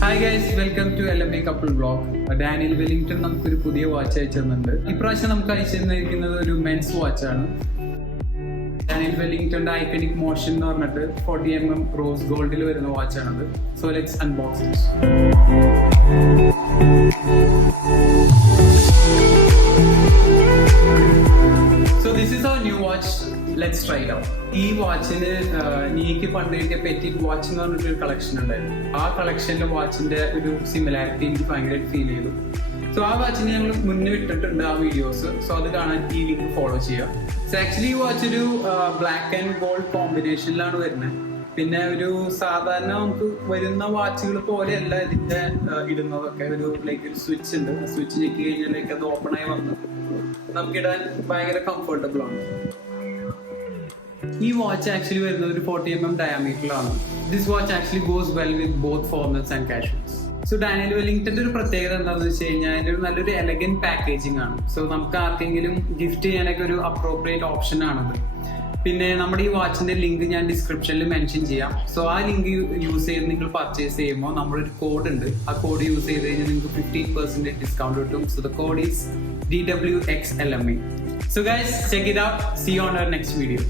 Hi guys, welcome to LMA couple vlog. Daniel Wellington നമുക്കൊരു പുതിയ watch അയച്ചു തന്നിട്ടുണ്ട്. ഇപ്രാവശ്യം നമുക്ക് അയച്ചു തന്നിരിക്കുന്നത് ഒരു മെൻസ് വാച്ചാണ്. ഡാനിയൽ വെല്ലിംഗ്ടന്റെ ഐക്കണിക് മോഷൻ എന്ന് പറഞ്ഞിട്ട് 40mm റോസ് ഗോൾഡിൽ വരുന്ന വാച്ചാണത്. So let's unbox it. So this is our new watch. Let's try it out. ഈ വാച്ചിന് നീക്ക് പണ്ട് കിട്ടിയ പെറ്റിറ്റ് വാച്ച് എന്ന് പറഞ്ഞിട്ടൊരു കളക്ഷൻ ഉണ്ടായിരുന്നു. ആ കളക്ഷനിലെ വാച്ചിന്റെ ഒരു സിമിലാരിറ്റി എനിക്ക് ഭയങ്കരമായിട്ട് ഫീൽ ചെയ്തു. സോ ആ വാച്ചിന് ഞങ്ങൾ മുന്നേ ഇട്ടിട്ടുണ്ട് ആ വീഡിയോസ്. സോ അത് കാണാൻ ഈ ലിങ്ക് ഫോളോ ചെയ്യാം. സോ ആക്ച്വലി ഈ വാച്ച് ഒരു ബ്ലാക്ക് ആൻഡ് ഗോൾഡ് കോമ്പിനേഷനിലാണ് വരുന്നത്. പിന്നെ ഒരു സാധാരണ നമുക്ക് വരുന്ന വാച്ചുകൾ പോലെയല്ല ഇതിന്റെ ഇടുന്നതൊക്കെ. ഒരു ലൈക്ക് ഒരു സ്വിച്ച് ഉണ്ട്. സ്വിച്ച് ഞെക്കി കഴിഞ്ഞാൽ അത് ഓപ്പൺ ആയി വന്നു നമുക്കിടാൻ ഭയങ്കര കംഫർട്ടബിൾ ആണ്. ഈ വാച്ച് ആക്ച്വലി വരുന്നത് ഒരു 40mm ഡയമീറ്ററിലാണ്. This watch actually goes well with both formals and casuals. So Daniel വെല്ലിംഗ്ടന്റെ ഒരു പ്രത്യേകത എന്താണെന്ന് വെച്ച് കഴിഞ്ഞാൽ അതിന്റെ ഒരു നല്ലൊരു എലഗന്റ് പാക്കേജിംഗ് ആണ്. സോ നമുക്ക് ആർക്കെങ്കിലും ഗിഫ്റ്റ് ചെയ്യാനൊക്കെ ഒരു അപ്രോപ്രിയേറ്റ് ഓപ്ഷൻ ആണത്. പിന്നെ നമ്മുടെ ഈ വാച്ചിന്റെ ലിങ്ക് ഞാൻ ഡിസ്ക്രിപ്ഷനിൽ മെൻഷൻ ചെയ്യാം. സോ ആ ലിങ്ക് യൂസ് ചെയ്ത് നിങ്ങൾ പർച്ചേസ് ചെയ്യുമ്പോൾ നമ്മളൊരു കോഡ് ഉണ്ട്. ആ കോഡ് യൂസ് ചെയ്ത് കഴിഞ്ഞാൽ നിങ്ങൾക്ക് 15% ഡിസ്കൗണ്ട് കിട്ടും. So the code is DWXLMA. So guys, check it out. See you on our next video.